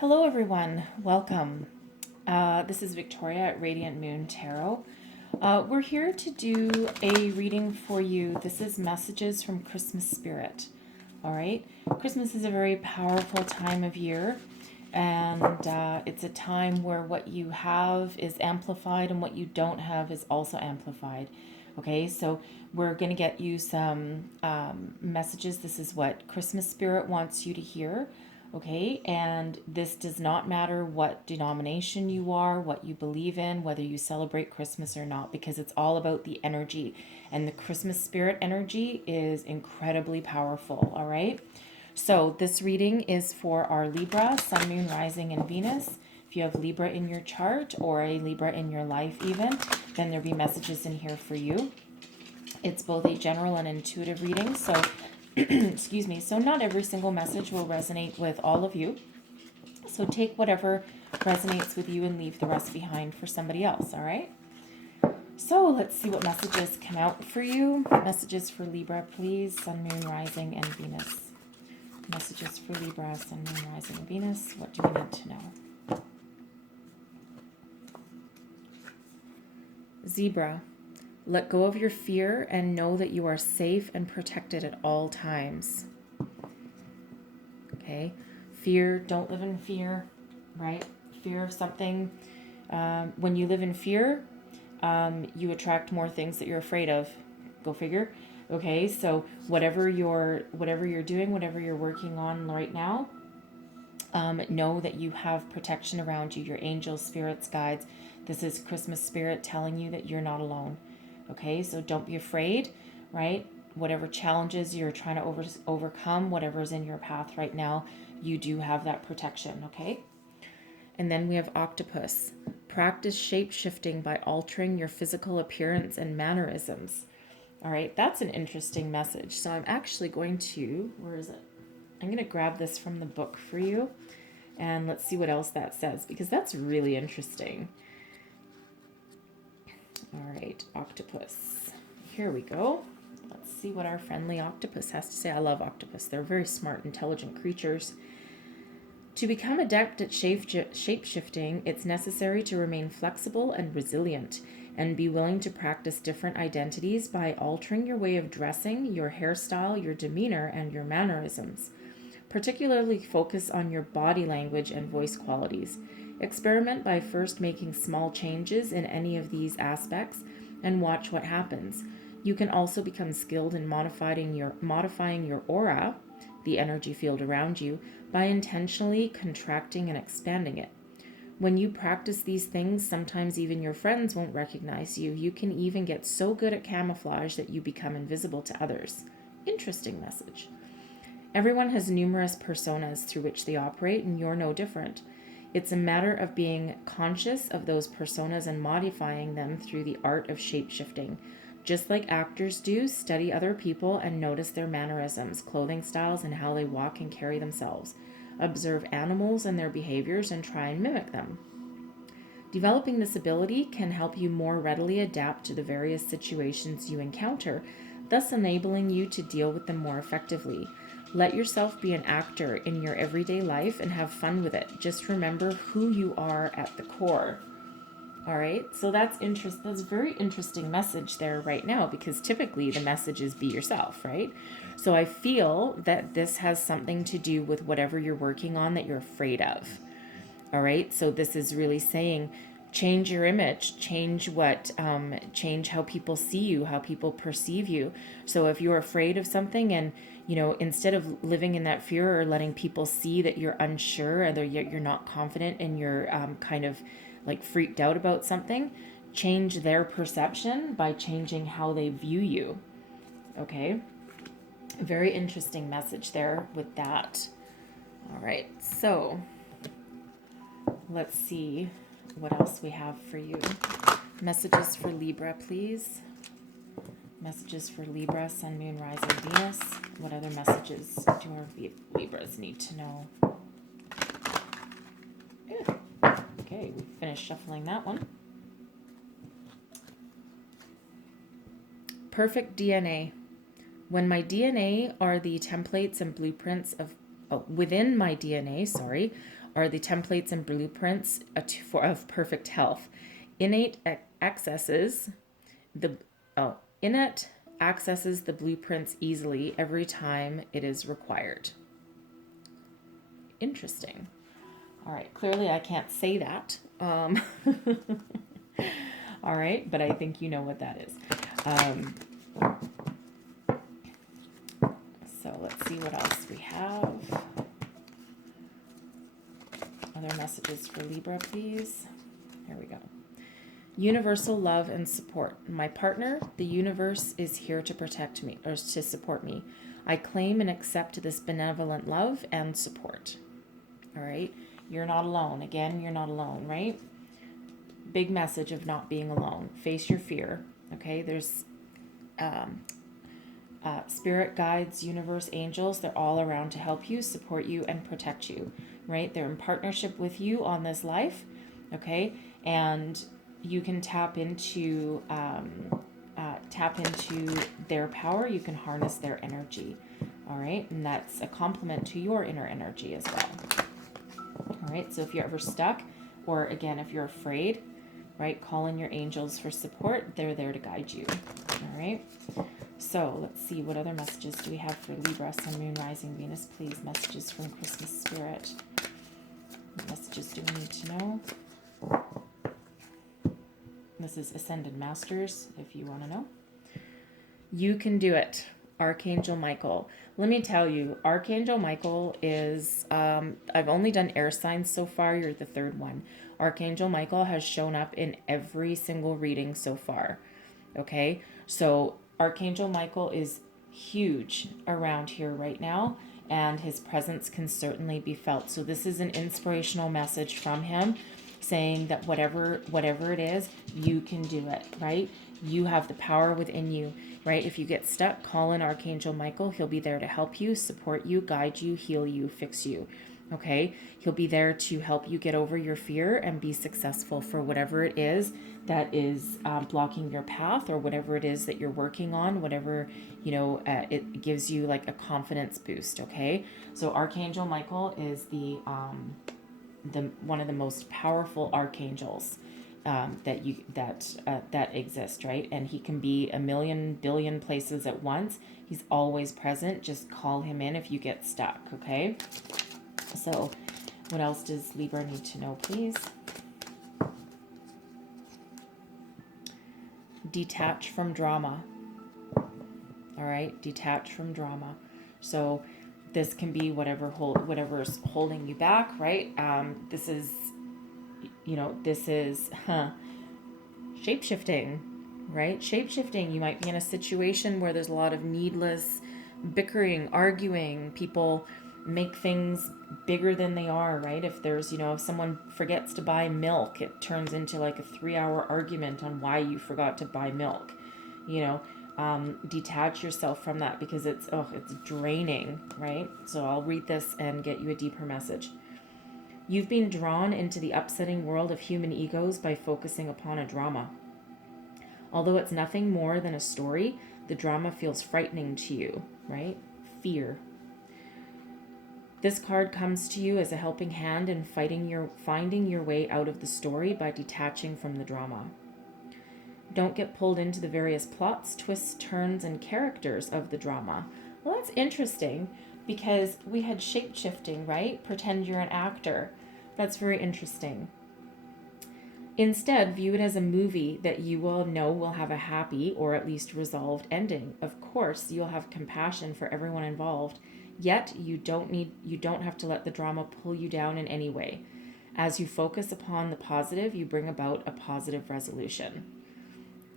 Hello everyone, welcome. This is Victoria at Radiant Moon Tarot. We're here to do a reading for you. This is messages from Christmas Spirit. All right, Christmas is a very powerful time of year, and it's a time where what you have is amplified and what you don't have is also amplified. Okay, so we're going to get you some messages. This is what Christmas Spirit wants you to hear. Okay, and this does not matter what denomination you are, what you believe in, whether you celebrate Christmas or not, because it's all about the energy. And the Christmas Spirit energy is incredibly powerful. All right, so this reading is for our Libra, Sun, Moon, Rising, and Venus. If you have Libra in your chart or a Libra in your life even, then there'll be messages in here for you. It's both a general and intuitive reading, so excuse me, so not every single message will resonate with all of you. So take whatever resonates with you and leave the rest behind for somebody else, all right? So let's see what messages come out for you. Messages for Libra, please. Sun, Moon, Rising, and Venus. Messages for Libra, Sun, Moon, Rising, and Venus. What do we need to know? Zebra. Let go of your fear and know that you are safe and protected at all times. Okay? Fear, don't live in fear, right? Fear of something. When you live in fear, you attract more things that you're afraid of. Go figure. Okay, so whatever you're doing, whatever you're working on right now, know that you have protection around you, your angels, spirits, guides. This is Christmas Spirit telling you that you're not alone. Okay, so don't be afraid, right? Whatever challenges you're trying to overcome, whatever's in your path right now, you do have that protection, okay? And then we have Octopus. Practice shape-shifting by altering your physical appearance and mannerisms. All right, that's an interesting message. So I'm actually going to, where is it? I'm going to grab this from the book for you, and let's see what else that says, because that's really interesting. All right, octopus. Here we go. Let's see what our friendly octopus has to say. I love octopus. They're very smart, intelligent creatures. To become adept at shape-shifting, it's necessary to remain flexible and resilient and be willing to practice different identities by altering your way of dressing, your hairstyle, your demeanor, and your mannerisms. Particularly focus on your body language and voice qualities. Experiment by first making small changes in any of these aspects and watch what happens. You can also become skilled in modifying your aura, the energy field around you, by intentionally contracting and expanding it. When you practice these things, sometimes even your friends won't recognize you. You can even get so good at camouflage that you become invisible to others. Interesting message. Everyone has numerous personas through which they operate, and you're no different. It's a matter of being conscious of those personas and modifying them through the art of shape-shifting. Just like actors do, study other people and notice their mannerisms, clothing styles, and how they walk and carry themselves. Observe animals and their behaviors and try and mimic them. Developing this ability can help you more readily adapt to the various situations you encounter, thus enabling you to deal with them more effectively. Let yourself be an actor in your everyday life and have fun with it. Just remember who you are at the core. All right, so that's a very interesting message there right now, because typically the message is be yourself, right? So I feel that this has something to do with whatever you're working on that you're afraid of. All right, so this is really saying change your image, change how people see you, how people perceive you. So if you're afraid of something, and instead of living in that fear or letting people see that you're unsure or that you're not confident and you're kind of like freaked out about something, change their perception by changing how they view you. Okay, very interesting message there with that. All right, so let's see what else we have for you. Messages for Libra, please. Messages for Libra, Sun, Moon, Rising, Venus. What other messages do our Libras need to know? Okay, we finished shuffling that one. Perfect DNA. When my DNA are the templates and blueprints of within my DNA, are the templates and blueprints of perfect health. Innate accesses the innate accesses the blueprints easily every time it is required. Interesting. All right, clearly I can't say that. All right, but I think you know what that is. So let's see what else we have. Other messages for Libra, please. Here we go. Universal love and support. My partner, the universe, is here to protect me or to support me. I claim and accept this benevolent love and support. All right. You're not alone. Again, you're not alone, right? Big message of not being alone. Face your fear. Okay. There's spirit guides, universe, angels. They're all around to help you, support you, and protect you, right? They're in partnership with you on this life. Okay. And you can tap into their power. You can harness their energy. All right. And that's a complement to your inner energy as well. All right, so if you're ever stuck, or again, if you're afraid, right, call in your angels for support. They're there to guide you. All right, so let's see, what other messages do we have for Libra, Sun, Moon, Rising, Venus, please? Messages from Christmas Spirit. What messages do we need to know? This is Ascended Masters, if you want to know. You can do it. Archangel Michael. Let me tell you, Archangel Michael is, I've only done air signs so far. You're the third one. Archangel Michael has shown up in every single reading so far. Okay. So Archangel Michael is huge around here right now, and his presence can certainly be felt. So this is an inspirational message from him saying that whatever it is, you can do it, right? You have the power within you. Right? If you get stuck, call in Archangel Michael. He'll be there to help you, support you, guide you, heal you, fix you. Okay? He'll be there to help you get over your fear and be successful for whatever it is that is blocking your path, or whatever it is that you're working on, whatever, it gives you like a confidence boost. Okay? So Archangel Michael is the one of the most powerful archangels that exist, right? And he can be a million billion places at once. He's always present. Just call him in if you get stuck. Okay, so what else does Libra need to know, please? Detach from drama. All right, detach from drama. So this can be whatever's holding you back, right? This is shape-shifting, right? Shape-shifting. You might be in a situation where there's a lot of needless bickering, arguing. People make things bigger than they are, right? If there's, if someone forgets to buy milk, it turns into like a 3-hour argument on why you forgot to buy milk. Detach yourself from that, because it's draining, right? So I'll read this and get you a deeper message. You've been drawn into the upsetting world of human egos by focusing upon a drama. Although it's nothing more than a story, the drama feels frightening to you, right? Fear. This card comes to you as a helping hand in finding your way out of the story by detaching from the drama. Don't get pulled into the various plots, twists, turns, and characters of the drama. Well, that's interesting, because we had shape-shifting, right? Pretend you're an actor. That's very interesting. Instead, view it as a movie that you will know will have a happy, or at least resolved, ending. Of course, you'll have compassion for everyone involved, yet you don't have to let the drama pull you down in any way. As you focus upon the positive, you bring about a positive resolution.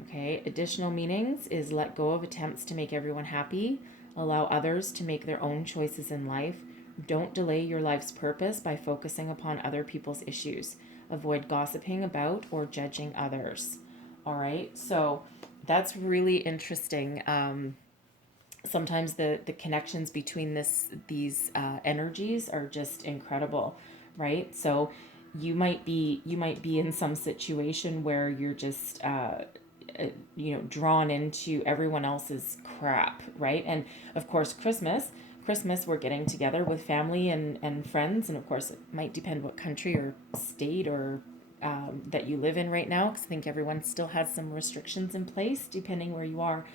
Okay, additional meanings is let go of attempts to make everyone happy. Allow others to make their own choices in life. Don't delay your life's purpose by focusing upon other people's issues. Avoid gossiping about or judging others. All right, so that's really interesting. Sometimes the connections between these energies are just incredible, right? So you might be in some situation where you're just drawn into everyone else's crap, right? And of course, Christmas Christmas, we're getting together with family and friends. And of course, it might depend what country or state or that you live in right now, because I think everyone still has some restrictions in place depending where you are.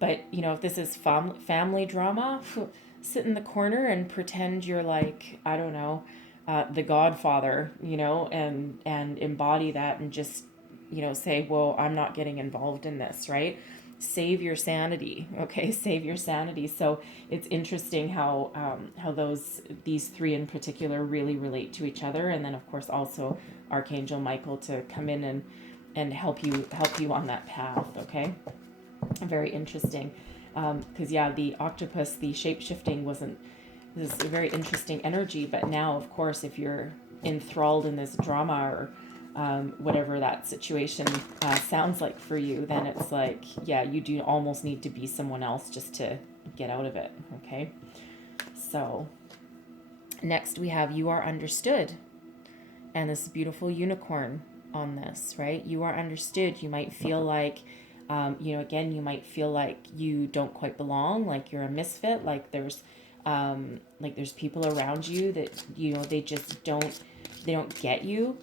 But, you know, if this is family drama, sit in the corner and pretend you're like, I don't know, the Godfather, you know, and embody that and just, you know, say, well, I'm not getting involved in this, right? Save your sanity, okay? Save your sanity. So it's interesting how these three in particular really relate to each other, and then of course also Archangel Michael to come in and help you on that path, okay? Very interesting, because yeah, the octopus, the shape shifting this is a very interesting energy. But now, of course, if you're enthralled in this drama or whatever that situation sounds like for you, then it's like, yeah, you do almost need to be someone else just to get out of it, okay? So next we have you are understood, and this beautiful unicorn on this, right? You are understood. You might feel like, you know, again, you might feel like you don't quite belong, like you're a misfit, like there's people around you that, you know, they don't get you,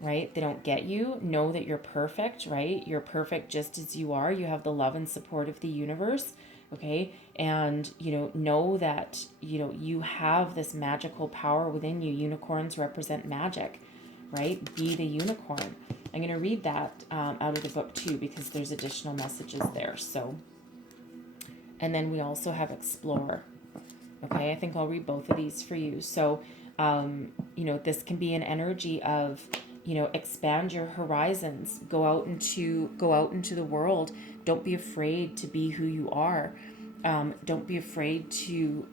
right? They don't get you. Know that you're perfect, right? You're perfect just as you are. You have the love and support of the universe, okay? And, you know that, you know, you have this magical power within you. Unicorns represent magic, right? Be the unicorn. I'm going to read that out of the book too, because there's additional messages there. So, and then we also have explore. Okay, I think I'll read both of these for you. So, you know, this can be an energy of, you know, expand your horizons, go out into the world. Don't be afraid to be who you are. Don't be afraid to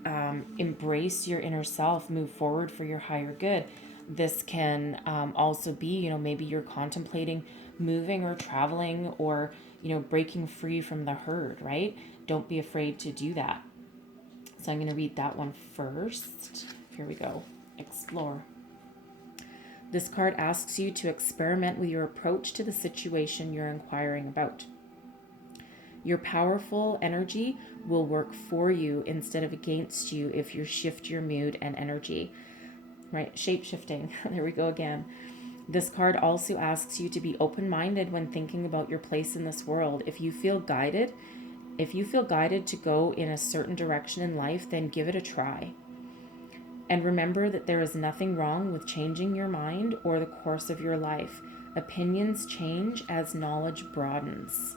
embrace your inner self, move forward for your higher good. This can also be, you know, maybe you're contemplating moving or traveling or, you know, breaking free from the herd, right? Don't be afraid to do that. So I'm going to read that one first. Here we go. Explore. This card asks you to experiment with your approach to the situation you're inquiring about. Your powerful energy will work for you instead of against you if you shift your mood and energy. Right? Shape shifting. There we go again. This card also asks you to be open-minded when thinking about your place in this world. If you feel guided to go in a certain direction in life, then give it a try. And remember that there is nothing wrong with changing your mind or the course of your life. Opinions change as knowledge broadens.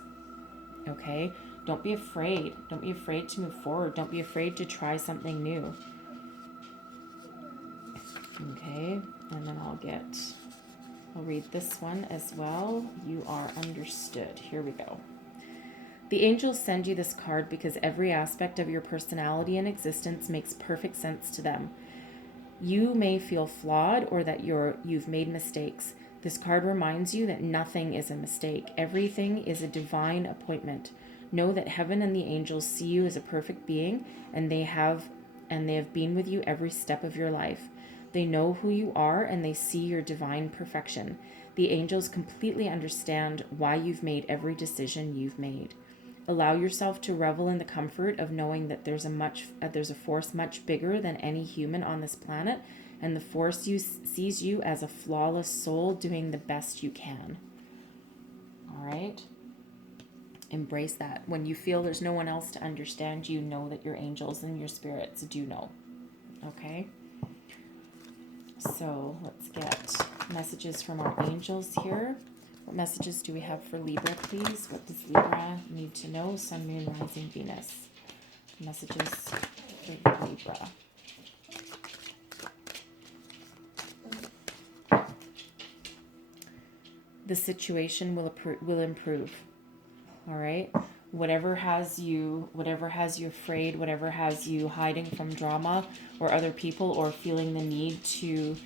Okay? Don't be afraid. Don't be afraid to move forward. Don't be afraid to try something new. Okay, and then I'll read this one as well. You are understood. Here we go. The angels send you this card because every aspect of your personality and existence makes perfect sense to them. You may feel flawed or that you've made mistakes. This card reminds you that nothing is a mistake. Everything is a divine appointment. Know that heaven and the angels see you as a perfect being, and they have been with you every step of your life. They know who you are, and they see your divine perfection. The angels completely understand why you've made every decision you've made. Allow yourself to revel in the comfort of knowing that there's a force much bigger than any human on this planet, and the force sees you as a flawless soul doing the best you can. All right? Embrace that. When you feel there's no one else to understand you, know that your angels and your spirits do know. Okay? So let's get messages from our angels here. What messages do we have for Libra, please? What does Libra need to know? Sun, Moon, Rising, Venus. Messages for Libra. The situation will improve. All right? Whatever has you afraid, whatever has you hiding from drama or other people or feeling the need to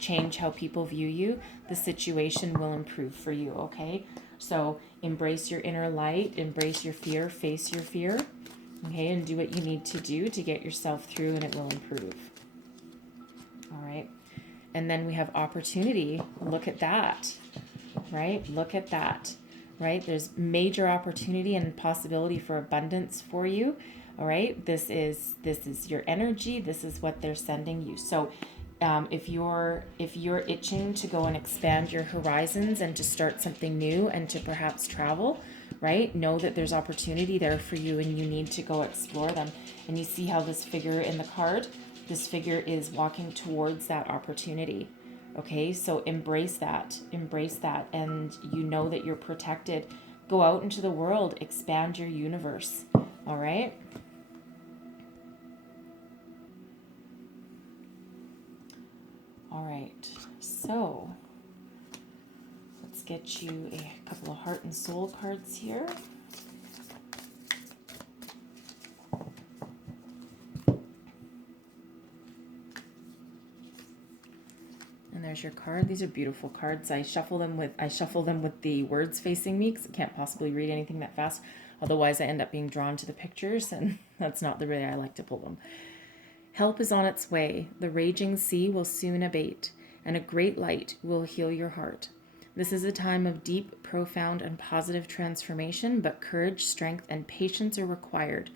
change how people view you, the situation will improve for you, okay? So embrace your inner light, embrace your fear, face your fear, okay, and do what you need to do to get yourself through, and it will improve. All right. And then we have opportunity. Look at that, right? Look at that. Right? There's major opportunity and possibility for abundance for you. All right, this is your energy. This is what they're sending you. So if you're itching to go and expand your horizons and to start something new and to perhaps travel, right, know that there's opportunity there for you and you need to go explore them. And you see how this figure in the card, this figure is walking towards that opportunity. Okay, so embrace that, and you know that you're protected. Go out into the world, expand your universe. All right. All right, so let's get you a couple of heart and soul cards here. And there's your card. These are beautiful cards. I shuffle them with the words facing me because I can't possibly read anything that fast. Otherwise, I end up being drawn to the pictures, and that's not the way I like to pull them. Help is on its way. The raging sea will soon abate, and a great light will heal your heart. This is a time of deep, profound, and positive transformation, but courage, strength, and patience are required.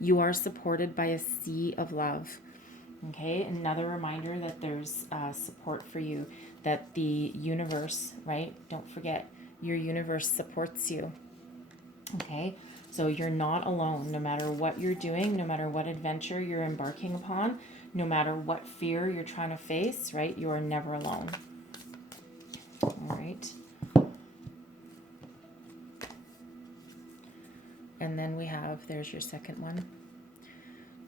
You are supported by a sea of love. Okay, another reminder that there's support for you, that the universe, right? Don't forget, your universe supports you. Okay, so you're not alone. No matter what you're doing, no matter what adventure you're embarking upon, no matter what fear you're trying to face, right? You are never alone. All right. And then we have, there's your second one.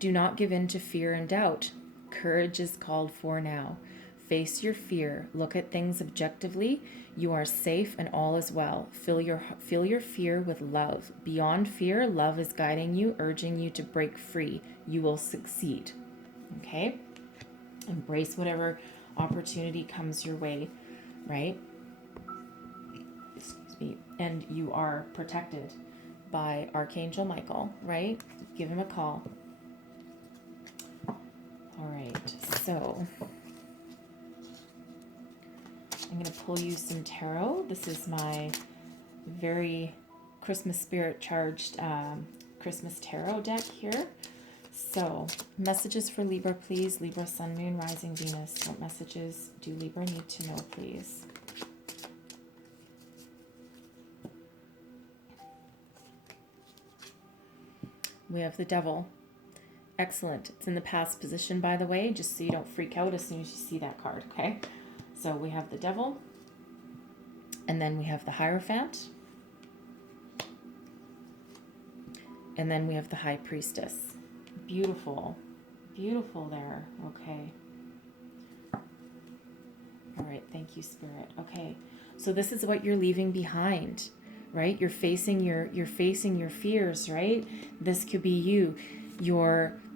Do not give in to fear and doubt. Courage is called for now. Face your fear. Look at things objectively. You are safe and all is well. Fill your fear with love. Beyond fear, love is guiding you, urging you to break free. You will succeed. Okay? Embrace whatever opportunity comes your way, right? Excuse me. And you are protected by Archangel Michael, right? Give him a call. All right, so I'm going to pull you some tarot. This is my very Christmas spirit charged Christmas tarot deck here. So, messages for Libra, please. Libra, Sun, Moon, Rising, Venus. What messages do Libra need to know, please? We have the Devil. Excellent. It's in the past position, by the way, just so you don't freak out as soon as you see that card, okay? So we have the Devil, and then we have the Hierophant, and then we have the High Priestess. Beautiful. Beautiful there. Okay. All right. Thank you, Spirit. Okay. So this is what you're leaving behind, right? You're facing your fears, right? This could be you.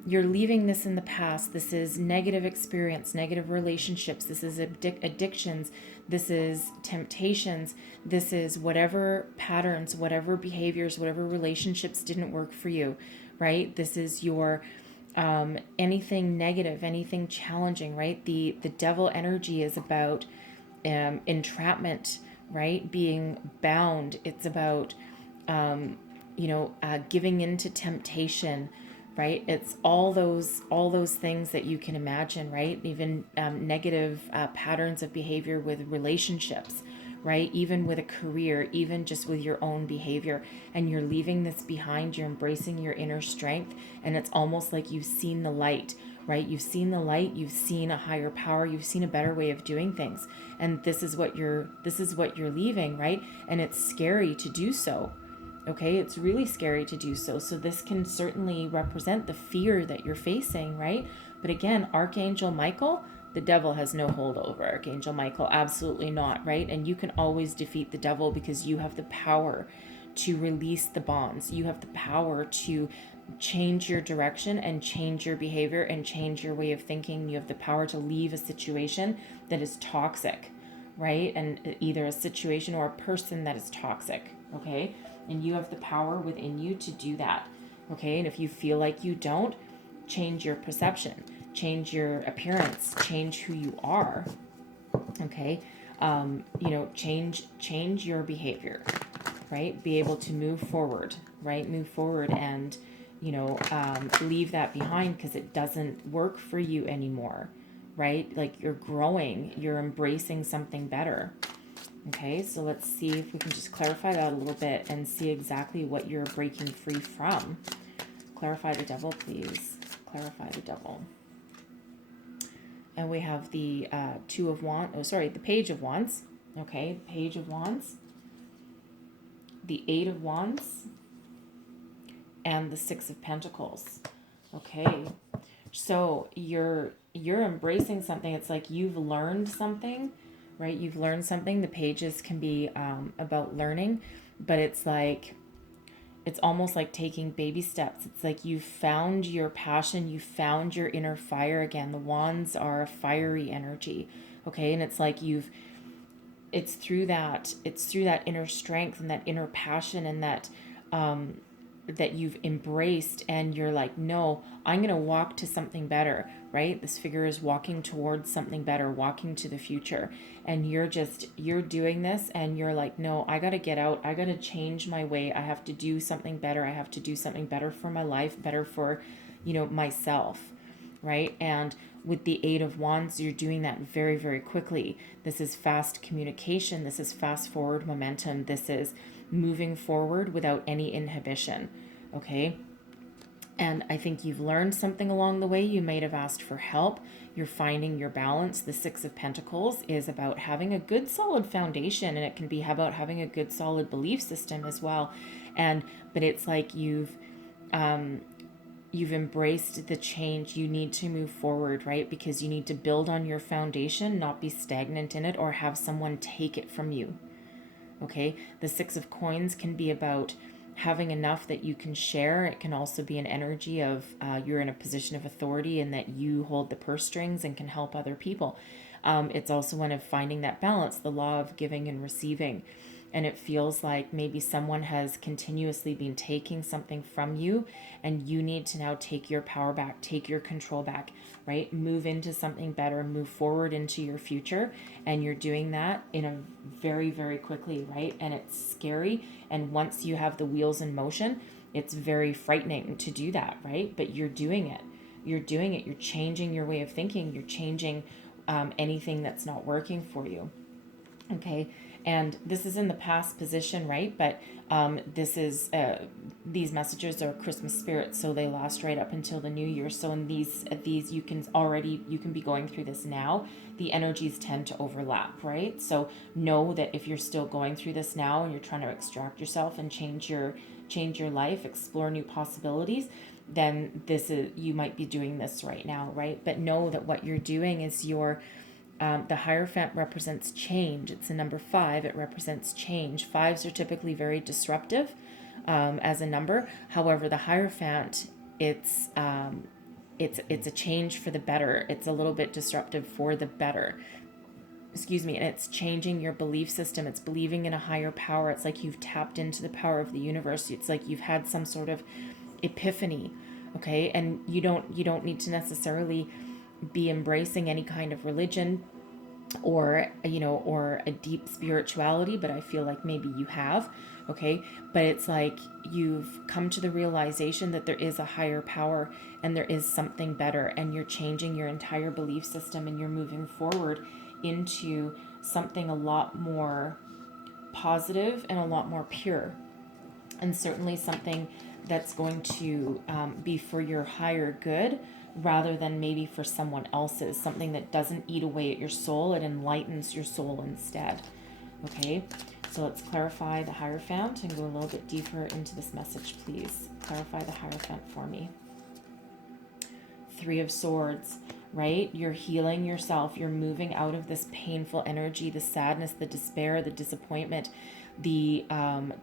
You're leaving this in the past. This is negative experience, negative relationships. This is addictions. This is temptations. This is whatever patterns, whatever behaviors, whatever relationships didn't work for you, right? This is your anything negative, anything challenging, right? The devil energy is about entrapment, right? Being bound. It's about giving into temptation, right? It's all those things that you can imagine, right? Even negative patterns of behavior with relationships, right? Even with a career, even just with your own behavior. And you're leaving this behind. You're embracing your inner strength. And it's almost like you've seen the light, right? You've seen the light. You've seen a higher power. You've seen a better way of doing things. And this is what you're leaving, right? And it's scary to do so. Okay, it's really scary to do so. So this can certainly represent the fear that you're facing, right? But again, Archangel Michael, the devil has no hold over Archangel Michael. Absolutely not, right? And you can always defeat the devil because you have the power to release the bonds. You have the power to change your direction and change your behavior and change your way of thinking. You have the power to leave a situation that is toxic, right? And either a situation or a person that is toxic, okay? And you have the power within you to do that, okay? And if you feel like you don't, change your perception, change your appearance, change who you are, okay? Change your behavior, right? Be able to move forward, right? Move forward and leave that behind because it doesn't work for you anymore, right? Like you're growing, you're embracing something better. Okay, so let's see if we can just clarify that a little bit and see exactly what you're breaking free from. Clarify the devil, please. Clarify the devil. And we have the the Page of Wands. Okay, Page of Wands. The Eight of Wands. And the Six of Pentacles. Okay, so you're embracing something. It's like you've learned something, right? You've learned something. The pages can be about learning, but it's almost like taking baby steps. It's like you've found your passion, you found your inner fire again. The wands are a fiery energy, okay? And it's like it's through that inner strength and that inner passion and that that you've embraced, and you're like, no, I'm going to walk to something better, right? This figure is walking towards something better, walking to the future. And you're doing this and you're like, no, I got to get out. I got to change my way. I have to do something better. I have to do something better for my life, better for, myself, right? And with the Eight of Wands, you're doing that very, very quickly. This is fast communication. This is fast forward momentum. This is moving forward without any inhibition, okay? And I think you've learned something along the way. You might have asked for help. You're finding your balance. The Six of Pentacles is about having a good solid foundation, and it can be about having a good solid belief system as well. But it's like you've embraced the change. You need to move forward, right? Because you need to build on your foundation, not be stagnant in it or have someone take it from you. Okay, the Six of Coins can be about having enough that you can share. It can also be an energy of you're in a position of authority and that you hold the purse strings and can help other people. It's also one of finding that balance, the law of giving and receiving. And it feels like maybe someone has continuously been taking something from you, and you need to now take your power back, take your control back, right? Move into something better, move forward into your future. And you're doing that in a very, very quickly, right? And it's scary. And once you have the wheels in motion, it's very frightening to do that, right? But you're doing it. You're doing it. You're changing your way of thinking. You're changing anything that's not working for you. Okay. And this is in the past position, right? But this is, these messages are Christmas spirit, so they last right up until the new year. So in these you can be going through this now. The energies tend to overlap, right? So know that if you're still going through this now and you're trying to extract yourself and change your life, explore new possibilities, then you might be doing this right now, right? But know that what you're doing is the Hierophant represents change. It's a number 5. It represents change. 5s are typically very disruptive as a number. However, the Hierophant, it's a change for the better. It's a little bit disruptive for the better. And it's changing your belief system. It's believing in a higher power. It's like you've tapped into the power of the universe. It's like you've had some sort of epiphany, okay? And you don't need to necessarily be embracing any kind of religion or a deep spirituality, but I feel like maybe you have, okay? But it's like you've come to the realization that there is a higher power and there is something better, and you're changing your entire belief system and you're moving forward into something a lot more positive and a lot more pure, and certainly something that's going to be for your higher good rather than maybe for someone else's, something that doesn't eat away at your soul. It enlightens your soul instead. Okay, so let's clarify the Hierophant and go a little bit deeper into this message, please. Clarify the Hierophant for me. 3 of Swords, right? You're healing yourself. You're moving out of this painful energy, the sadness, the despair, the disappointment, the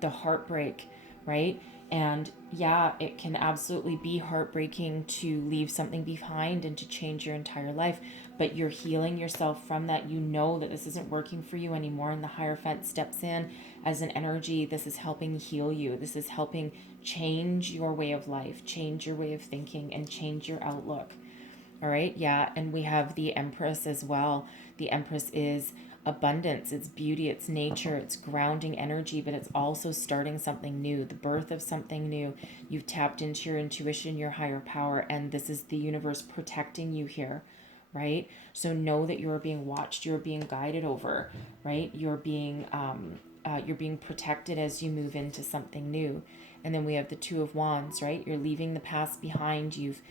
heartbreak, right? And yeah, it can absolutely be heartbreaking to leave something behind and to change your entire life, but you're healing yourself from that. You know that this isn't working for you anymore, and the Hierophant steps in as an energy. This is helping heal you. This is helping change your way of life, change your way of thinking, and change your outlook. All right. Yeah. And we have the Empress as well. The Empress is abundance, it's beauty, it's nature, it's grounding energy, but it's also starting something new, the birth of something new. You've tapped into your intuition, your higher power, and this is the universe protecting you here, right? So know that you're being watched, you're being guided over, right? You're being protected as you move into something new. And then we have the Two of Wands, right? You're leaving the past behind. You've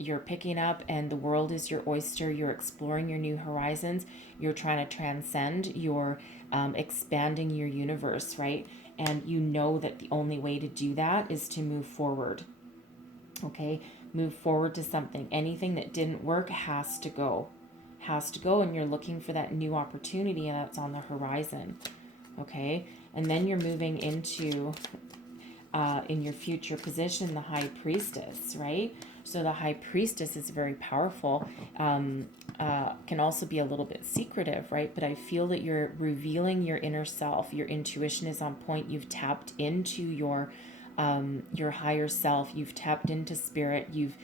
you're picking up, and the world is your oyster. You're exploring your new horizons. You're trying to transcend. You're expanding your universe, right? And you know that the only way to do that is to move forward. Okay, move forward to something. Anything that didn't work has to go, and you're looking for that new opportunity, and that's on the horizon. Okay, and then you're moving into in your future position, the High Priestess, right? So the High Priestess is very powerful, can also be a little bit secretive, right? But I feel that you're revealing your inner self. Your intuition is on point. You've tapped into your higher self. You've tapped into spirit. You've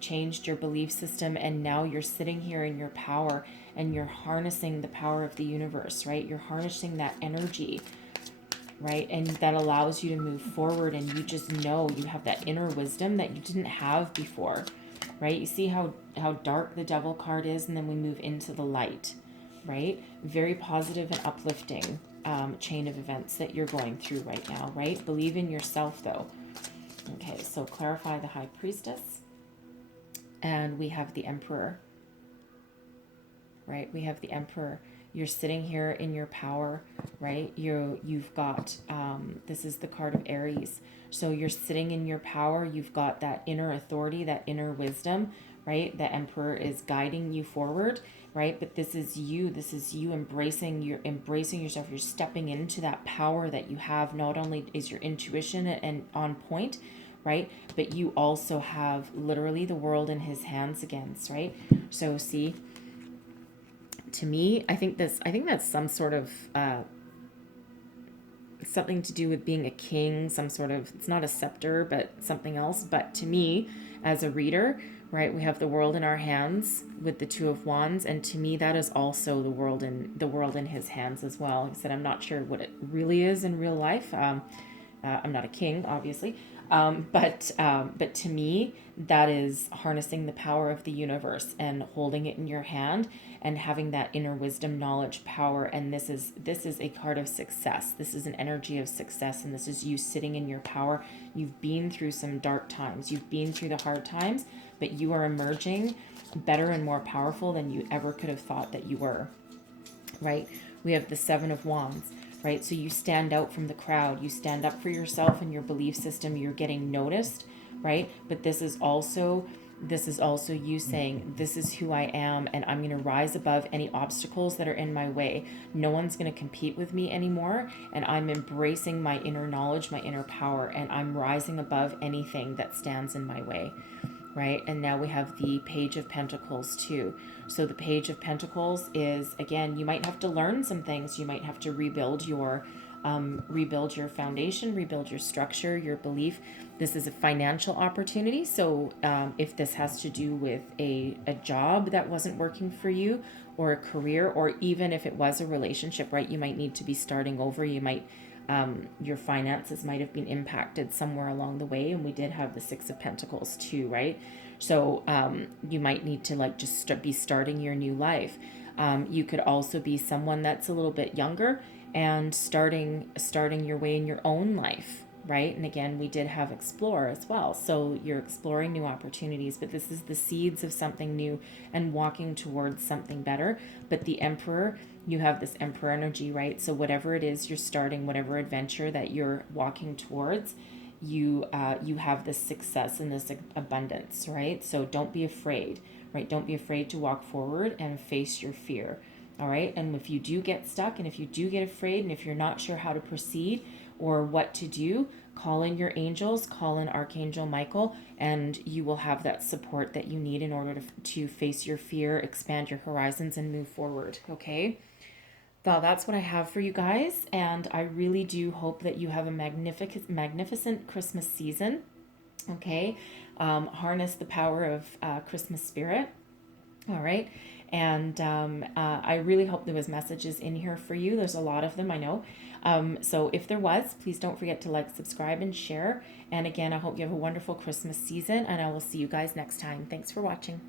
changed your belief system, and now you're sitting here in your power, and you're harnessing the power of the universe, right? You're harnessing that energy, right? And that allows you to move forward, and you just know you have that inner wisdom that you didn't have before, right? You see how dark the Devil card is, and then we move into the light, right? Very positive and uplifting chain of events that you're going through right now, right? Believe in yourself, though. Okay, so clarify the High Priestess. And we have the Emperor, right? We have the Emperor. You're sitting here in your power, right? You've got, this is the card of Aries. So you're sitting in your power. You've got that inner authority, that inner wisdom, right? The Emperor is guiding you forward, right? But this is you embracing yourself. You're stepping into that power that you have. Not only is your intuition and on point, right? But you also have literally the world in his hands again, right? So see, to me, I think that's some sort of something to do with being a king, some sort of, it's not a scepter, but something else. But to me, as a reader, right, we have the world in our hands with the Two of Wands, and to me, that is also the world in his hands as well. Like I said, I'm not sure what it really is in real life. I'm not a king, obviously, but to me, that is harnessing the power of the universe and holding it in your hand and having that inner wisdom, knowledge, power. And this is a card of success. This is an energy of success, and this is you sitting in your power. You've been through some dark times. You've been through the hard times, but you are emerging better and more powerful than you ever could have thought that you were, right? We have the Seven of Wands, right? So you stand out from the crowd. You stand up for yourself and your belief system. You're getting noticed, right? But this is also you saying, this is who I am, and I'm going to rise above any obstacles that are in my way. No one's going to compete with me anymore, and I'm embracing my inner knowledge, my inner power, and I'm rising above anything that stands in my way, right? And now we have the Page of Pentacles too. So the Page of Pentacles is, again, you might have to learn some things. You might have to rebuild your foundation, rebuild your structure, your belief. This is a financial opportunity. So if this has to do with a job that wasn't working for you, or a career, or even if it was a relationship, right, you might need to be starting over. You might, your finances might have been impacted somewhere along the way. And we did have the Six of Pentacles too, right? So you might need to be starting your new life. You could also be someone that's a little bit younger and starting your way in your own life, right? And again, we did have explore as well. So you're exploring new opportunities, but this is the seeds of something new and walking towards something better. But the Emperor, you have this Emperor energy, right? So whatever it is you're starting, whatever adventure that you're walking towards, you have this success and this abundance, right? So don't be afraid, right? Don't be afraid to walk forward and face your fear. All right. And if you do get stuck, and if you do get afraid, and if you're not sure how to proceed or what to do, call in your angels, call in Archangel Michael, and you will have that support that you need in order to face your fear, expand your horizons, and move forward. Okay. So that's what I have for you guys. And I really do hope that you have a magnificent Christmas season. Okay. harness the power of Christmas spirit. All right. And I really hope there was messages in here for you. There's a lot of them, I know. So if there was, please don't forget to like, subscribe, and share. And again, I hope you have a wonderful Christmas season, and I will see you guys next time. Thanks for watching.